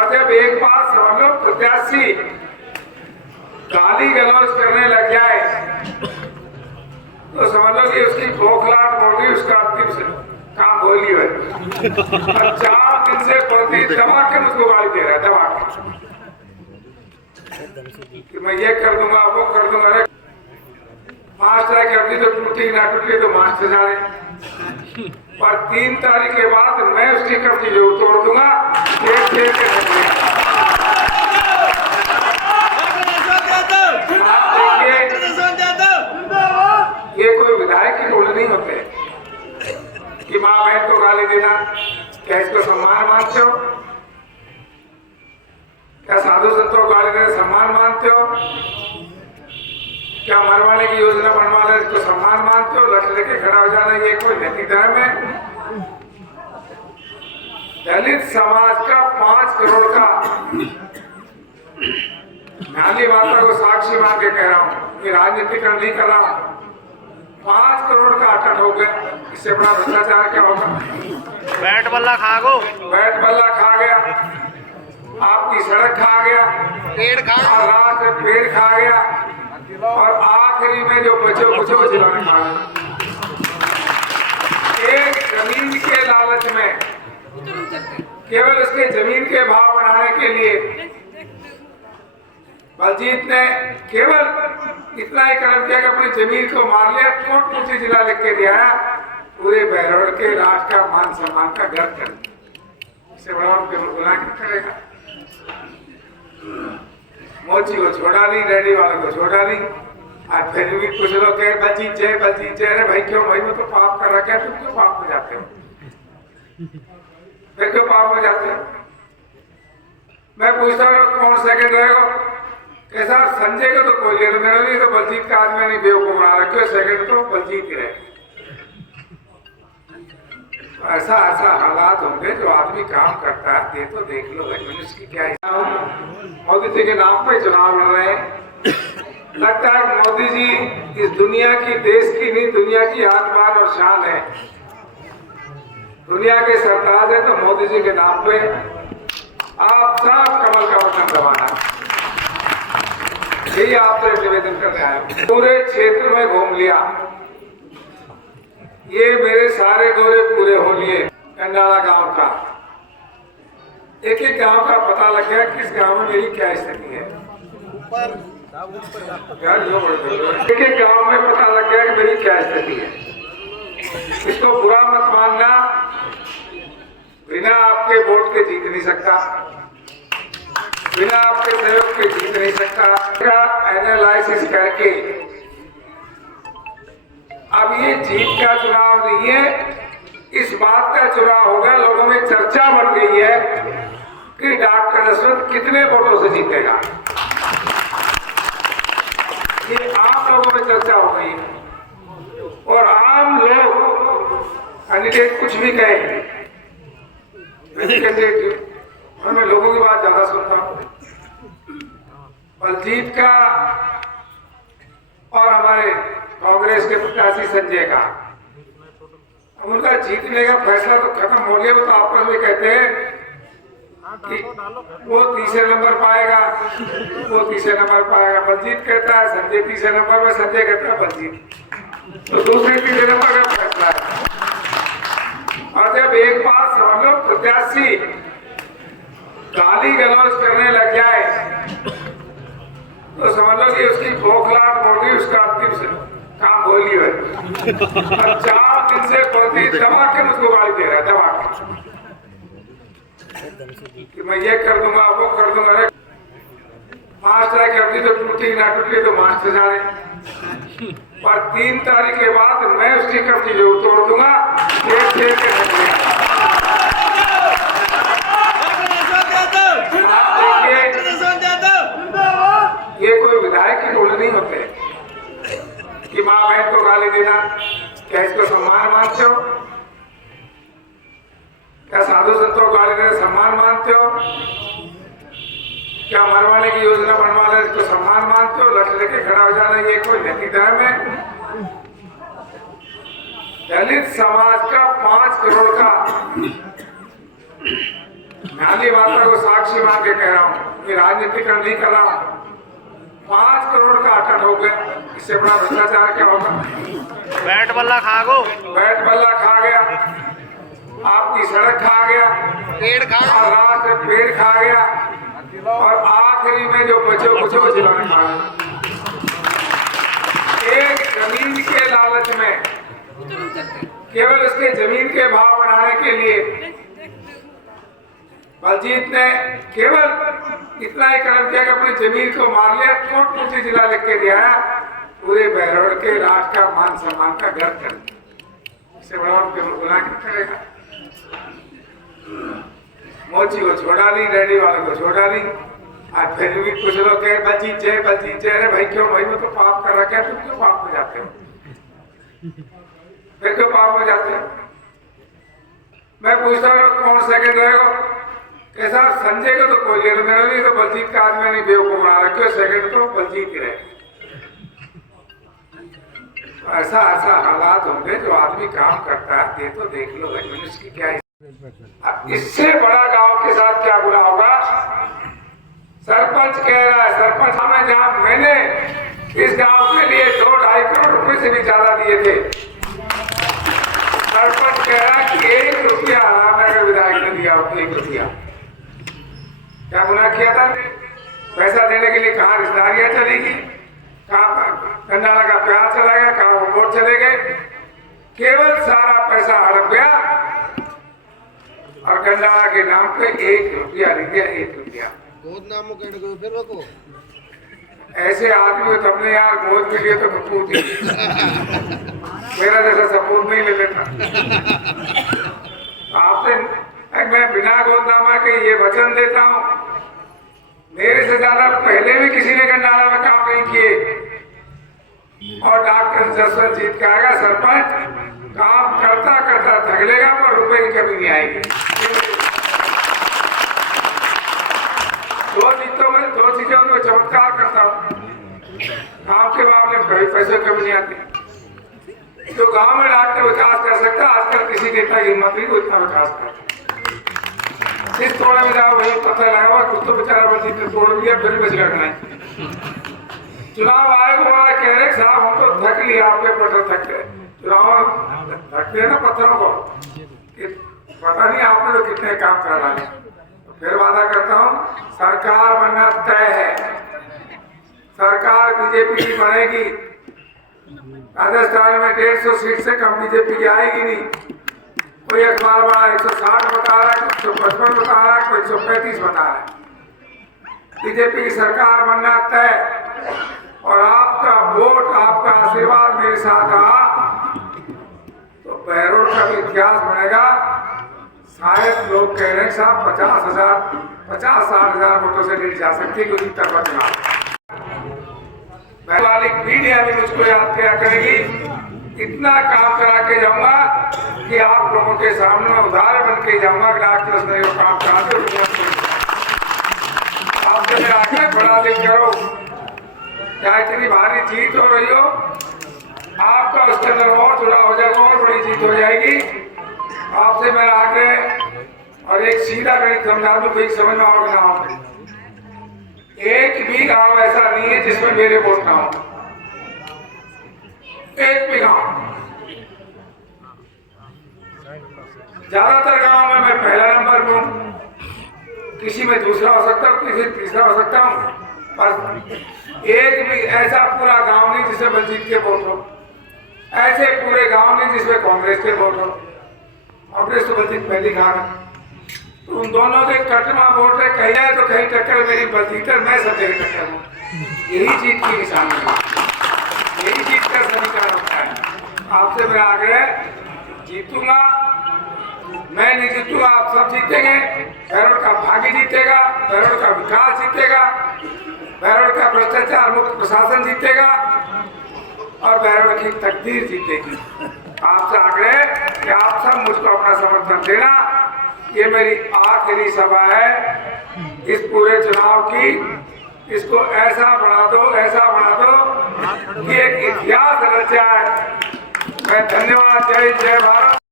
और जब एक बार सब लोग प्रत्याशी गाली गलौज करने लग जाए तो समझ लो कि उसकी खोखलाहट होगी, उसका अंतिम से काम बोली है। और 4 दिन से प्रति दबा के उसको गाली दे रहा है, दबा के कि मैं ये कर दूंगा, वो कर दूंगा। अरे मास्टर की अपनी तो टूटी ना टूटी तो मास्टर जाने, पर 3 तारीख के बाद मैं उसकी कब्जी जरूर तोड़ दूंगा। ये कोई विधायक की बोल नहीं होते कि माँ बहन को गाली देना। क्या इसको सम्मान मानते हो? क्या साधु संतों को गाली देना सम्मान मानते हो? क्या मरवाने की योजना बनवाने इसको सम्मान मानते हो? लठ लेके खड़ा हो जाना ये कोई नैतिक धर्म है? दलित समाज का 5 करोड़ का, गांधी माता को साक्षी मान के कह रहा हूँ कि राजनीतिकरण नहीं कर रहा हूँ, 5 करोड़ का अटक हो गया। इससे बड़ा भ्रष्टाचार क्या होगा? बैट बल्ला खा गो, बैट बल्ला खा गया, आपकी सड़क खा गया, पेड़ खा और रात पेड़ खा गया, और आखिरी में जो बचो कुछो जिलाने खा गया। एक जमीन के लालच में, केवल उसके जमीन के भाव बढ़ाने के लिए बलजीत ने केवल इतना ही कर्म किया कि अपनी जमीन को मार लिया, कोट मुझे जिला लिख के दिया, पूरे बहरोड के राज का मान सम्मान का घर कर दिया। इससे बड़ा उनके गुनाह क्या करेगा? मोची को छोड़ा नहीं, रेडी वाले को छोड़ा नहीं, और फिर भी कुछ लोग कहे बलजीत जय, बलजीत जय। अरे भाई क्यों भाई, वो तो पाप कर रखा है, तुम क्यों पाप में जाते हो? फिर क्यों पाप में जाते हो? मैं पूछता हूँ कौन सेकंड रहेगा? कैसा संजय को तो कोई लेना देना नहीं, तो बलजीत का आदमी नहीं बेवकूफ बना रखे, सेकंड तो बलजीत ही रहे। ऐसा ऐसा हालात होंगे जो आदमी काम करता है, ये तो देख लो की क्या। मोदी जी के नाम पे चुनाव लड़ रहे हैं। लगता है कि मोदी जी इस दुनिया की, देश की नहीं दुनिया की आत्मान और शान है। दुनिया के सरताज है तो मोदी जी के नाम पे आप सब कमल का बटन दबाना, यही आपसे निवेदन करने आया। पूरे क्षेत्र में घूम लिया, ये मेरे सारे दौरे पूरे हो लिए। कंडाला गांव का एक एक गांव का पता लग गया किस गांव में मेरी क्या स्थिति है। एक एक गांव में पता लग गया कि मेरी क्या स्थिति है। इसको बुरा मत मानना, बिना आपके वोट के जीत नहीं सकता, बिना आपके सहयोग के जीत नहीं सकता। एनालिसिस करके अब ये जीत का चुनाव नहीं है, इस बात का चुनाव होगा। लोगों में चर्चा बढ़ गई है कि डॉक्टर जसवंत कितने वोटों से जीतेगा, ये आप लोगों में चर्चा हो गई है। और आम लोग कैंडिडेट कुछ भी कहेंगे, मैं लोगों की बात ज्यादा सुनता हूँ। बलजीत का और हमारे कांग्रेस के प्रत्याशी संजय का, उनका जीतने का फैसला तो खत्म हो गया। वो तो आपस में कहते हैं कि वो तीसरे नंबर पाएगा, वो तीसरे नंबर पाएगा। बलजीत कहता है संजय तीसरे नंबर में, संजय कहता है बलजीत। तो दूसरे तीसरे नंबर का फैसला है। और जब एक बार सब लोग प्रत्याशी गाली गलौज करने लग जाए तो समझ लो कि उसकी खोखलाहट होगी, उसका अंतिम से काम बोली है। और 4 दिन से प्रति दबा के उसको गाली दे रहा है, दबा के कि मैं ये कर दूंगा, वो कर दूंगा। अरे मास्टर की अपनी तो टूटी ना टूटी तो मास्टर जाने, पर 3 तारीख के बाद मैं उसकी कब्जी जरूर तोड़ दूंगा। ये कोई विधायक की बोल नहीं होते कि माँ बहन को गाली देना। क्या इसको सम्मान मानते हो? क्या साधु संतों को गाली देना सम्मान मानते हो? क्या मरवाने की योजना बनवाने इसको सम्मान मानते हो? लठ लेके खड़ा हो जाना ये कोई नैतिक धर्म है? दलित समाज का 5 करोड़ का, नाली वार्ता को साक्षी मान के कह रहा हूँ कि राजनीतिकरण नहीं कर रहा हूँ। 5 करोड़ का अटन हो गया, इससे बड़ा भ्रष्टाचार क्या होगा? बैट बल्ला खा गो। बैट बल्ला खा गया, आपकी सड़क खा गया, पेड़ खा और रात में पेड़ खा गया, और आखिरी में जो बचो बचो जिलाने खा गया। एक जमीन के लालच में, केवल उसके जमीन के भाव बढ़ाने के लिए बलजीत ने केवल इतना ही कर्म किया कि अपनी जमीन को मार लिया, टूटी जिला लिख के दिया, पूरे बहरोड़ के राज का मान सम्मान का घर कर दिया। इससे बड़ा उनके गुना क्या करेगा? मोची को छोड़ा नहीं, रेडी वाले को छोड़ा नहीं, और फिर भी कुछ लोग कहे बलजीत जय। अरे भाई क्यों भाई, वो तो पाप कर रखा है, तुम क्यों पाप में जाते हो? फिर क्यों पाप में जाते हो? मैं पूछता हूँ कौन सेकंड रहेगा? कैसा संजय को तो कोई लेना देना नहीं, तो बलजीत का आदमी नहीं बेवकूफ बना रखे, सेकंड तो बलजीत ही रहे। ऐसा हालात होंगे, जो आदमी काम करता है, ये तो देख लो भाई मनुष्य की क्या। अब इससे बड़ा गांव के साथ क्या बुरा होगा? सरपंच कह रहा है, सरपंच हमें जहां मैंने इस गांव के लिए 2-2.5 करोड़ रुपए से भी ज्यादा दिए थे, सरपंच कह रहा है कि 1 रुपया रामनगर विधायक ने दिया, 1 रुपया। क्या गुनाह किया था? पैसा देने के लिए कहाँ रिश्तेदारियां चलेगी, कहाँ कंडाला का प्यार चलेगा, कहाँ वो वोट चले गए। केवल सारा पैसा हड़प गया और कंडाला के नाम पे 1 रुपया लिख दिया, 1 रुपया। ऐसे आदमी को तुमने यार गोद में लिए तो कपूर थी, मेरा जैसा सपूत नहीं ले लेता। आपसे मैं बिना गोदनामा के ये वचन देता हूँ, मेरे से ज्यादा पहले भी किसी ने कंडाला में काम नहीं किए, और डॉक्टर जसवंत जीत का आएगा सरपंच काम करता करता थक लेगा, पर रुपए की कमी नहीं आएगी। 2 चीजों में चमत्कार करता हूँ, काम के मामले में कभी पैसे की कमी नहीं आती। जो गांव में डॉक्टर विकास कर सकता, आजकल किसी नेता की हिम्मत नहीं, इतना विकास करता। इस तोड़े में जाओ वही पता लगा, कुछ तो बेचारा बलजीत ने तोड़ दिया, फिर बच रखना है। चुनाव आयोग वाला कह रहे साहब हम तो थक लिया, आपके पत्थर थक गए। चुनाव थकते हैं ना पत्थरों को, पता नहीं आपने तो कितने काम करा है। तो फिर वादा करता हूँ, सरकार बनना तय है, सरकार बीजेपी की बनेगी। राजस्थान में 150 सीट से कम बीजेपी की आएगी नहीं। कोई अखबार बड़ा 160 बता रहा है, 155 बता रहा है, कोई 135 बता रहा है। बीजेपी की सरकार बनना तय, और आपका वोट, आपका आशीर्वाद मेरे साथ रहा तो बहरोड़ का भी इतिहास बनेगा। शायद लोग कह रहे हैं साहब 50-60 हजार वोटों से नहीं जा सकती क्योंकि तक चुनाव वाली पीढ़ियां भी मुझको याद किया करेगी। इतना काम करा के जाऊंगा कि आप लोगों के सामने उदाहरण बन के जाऊंगा कि डॉक्टर ने जो काम करा दे। आपसे मेरा आग्रह बड़ा दिन करो, क्या इतनी भारी जीत हो रही हो, आपका उसके अंदर और जुड़ा हो जाएगा, और बड़ी जीत हो जाएगी। आपसे मेरा आग्रह, और एक सीधा गणित समझा दूं तो समझ में आओगे ना हो, एक भी गांव ऐसा नहीं है जिसमें मेरे वोट ना हो, एक भी गांव। ज्यादातर गांव में मैं पहला नंबर पर हूं, किसी में दूसरा हो सकता हूं, किसी में तीसरा हो सकता हूं, पर एक भी ऐसा पूरा गांव नहीं जिसमें बलजीत के वोट हो, ऐसे पूरे गांव नहीं जिसमें कांग्रेस के वोट हो। कांग्रेस तो बलजीत पहली खा रहा, तो उन दोनों के कटमा वोट है, कहीं है तो कहीं टक्कर मेरी बलजीत है, मैं सब जगह टक्कर हूँ। यही जीत की निशानी है, यही जीत का समीकरण होता है। आपसे मेरा आग्रह, जीतूंगा मैं, नहीं जीतूंगा आप सब जीतेंगे। बहरोड़ का भाग्य जीतेगा, बहरोड़ का विकास जीतेगा, बहरोड़ का भ्रष्टाचार मुक्त प्रशासन जीतेगा, और बहरोड़ की तकदीर जीतेगी। आपसे आग्रह कि आप सब मुझको अपना समर्थन देना। ये मेरी आखिरी सभा है इस पूरे चुनाव की, इसको ऐसा बना दो, ऐसा बना दो कि एक इतिहास रच जाए। मैं धन्यवाद, जय भारत।